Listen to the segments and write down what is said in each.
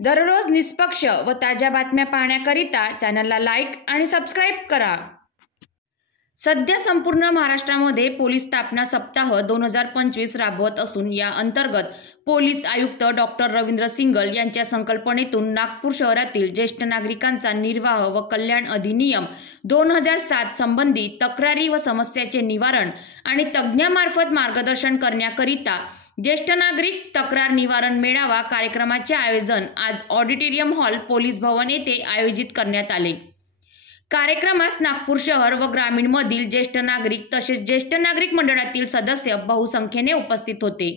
दररोज निष्पक्ष व ताज्या बातम्या पाहण्याकरिता चॅनलला लाईक आणि सबस्क्राईब करा। सध्या संपूर्ण महाराष्ट्रामध्ये पोलीस स्थापना सप्ताह 2025 राबवत असून या अंतर्गत पोलीस आयुक्त डॉक्टर रवींद्र सिंगल यांच्या संकल्पनेतून नागपूर शहरातील ज्येष्ठ नागरिकांचा निर्वाह व कल्याण अधिनियम 2007 संबंधी तक्रारी व समस्याचे निवारण आणि तज्ज्ञांमार्फत मार्गदर्शन करण्याकरिता ज्येष्ठ नागरिक तक्रार निवारण मेळावा कार्यक्रमाचे आयोजन आज ऑडिटोरियम हॉल पोलीस भवन येथे आयोजित करण्यात आले। कार्यक्रमास नागपूर शहर व ग्रामीण मधील ज्येष्ठ नागरिक तसेच ज्येष्ठ नागरिक मंडळातील सदस्य बहुसंख्येने उपस्थित होते।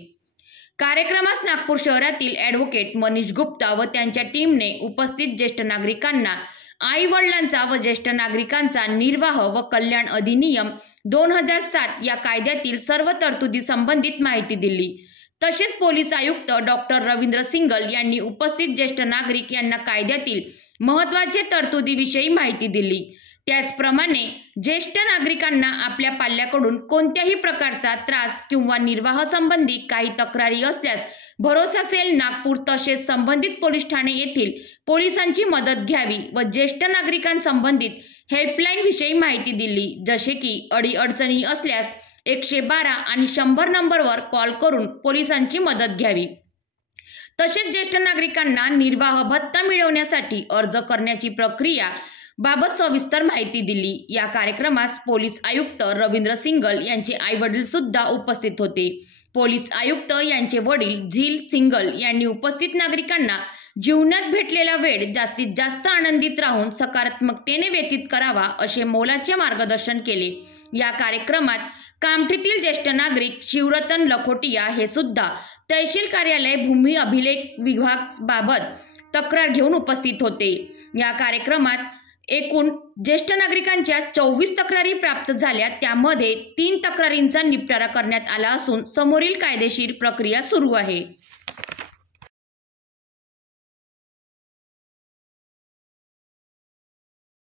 कार्यक्रमास नागपूर शहरातील ॲडव्होकेट मनीष गुप्ता व त्यांच्या टीमने उपस्थित ज्येष्ठ नागरिकांना आई वडिलांचा व ज्येष्ठ नागरिकांचा निर्वाह व कल्याण अधिनियम 2007 या कायद्यातील सर्व तरतुदी संबंधित माहिती दिली। तसेच पोलीस आयुक्त डॉक्टर रवींद्र सिंगल यांनी उपस्थित ज्येष्ठ नागरिक यांना कायद्यातील महत्त्वाचे तरतुदीविषयी माहिती दिली। त्याचप्रमाणे ज्येष्ठ नागरिकांना आपल्या पाल्याकडून कोणत्याही प्रकारचा त्रास किंवा निर्वाह संबंधी काही तक्रारी असल्यास भरोसा सेल नागपूर तसेच संबंधित पोलीस ठाणे येथील पोलिसांची मदत घ्यावी व ज्येष्ठ नागरिकांसंबंधित हेल्पलाईन विषयी माहिती दिली, जसे की अडीअडचणी असल्यास 112 आणि 100 नंबरवर कॉल करून पोलिसांची मदत घ्यावी। तसेच ज्येष्ठ नागरिकांना निर्वाह भत्ता मिळवण्यासाठी अर्ज करण्याची प्रक्रिया बाबत सविस्तर माहिती दिली। या कार्यक्रमास पोलीस आयुक्त रवींद्र सिंगल यांचे आईवडील सुद्धा उपस्थित होते। पोलीस आयुक्त यांचे वडील झील सिंगल यांनी उपस्थित नागरिकांना जीवनात भेटलेला वेळ जास्तीत जास्त आनंदित राहून सकारात्मकतेने व्यतीत करावा असे मोलाचे मार्गदर्शन केले। या कार्यक्रमात कामठीतील ज्येष्ठ नागरिक शिवरतन लखोटिया हे सुद्धा तहसील कार्यालय भूमी अभिलेख विभाग बाबत तक्रार घेऊन उपस्थित होते। या कार्यक्रमात एकूण ज्येष्ठ नागरिकांच्या 24 तक्रारी प्राप्त झाल्या, त्यामध्ये 3 तक्रारींचा निपटारा करण्यात आला असून समोरील कायदेशीर प्रक्रिया सुरू आहे।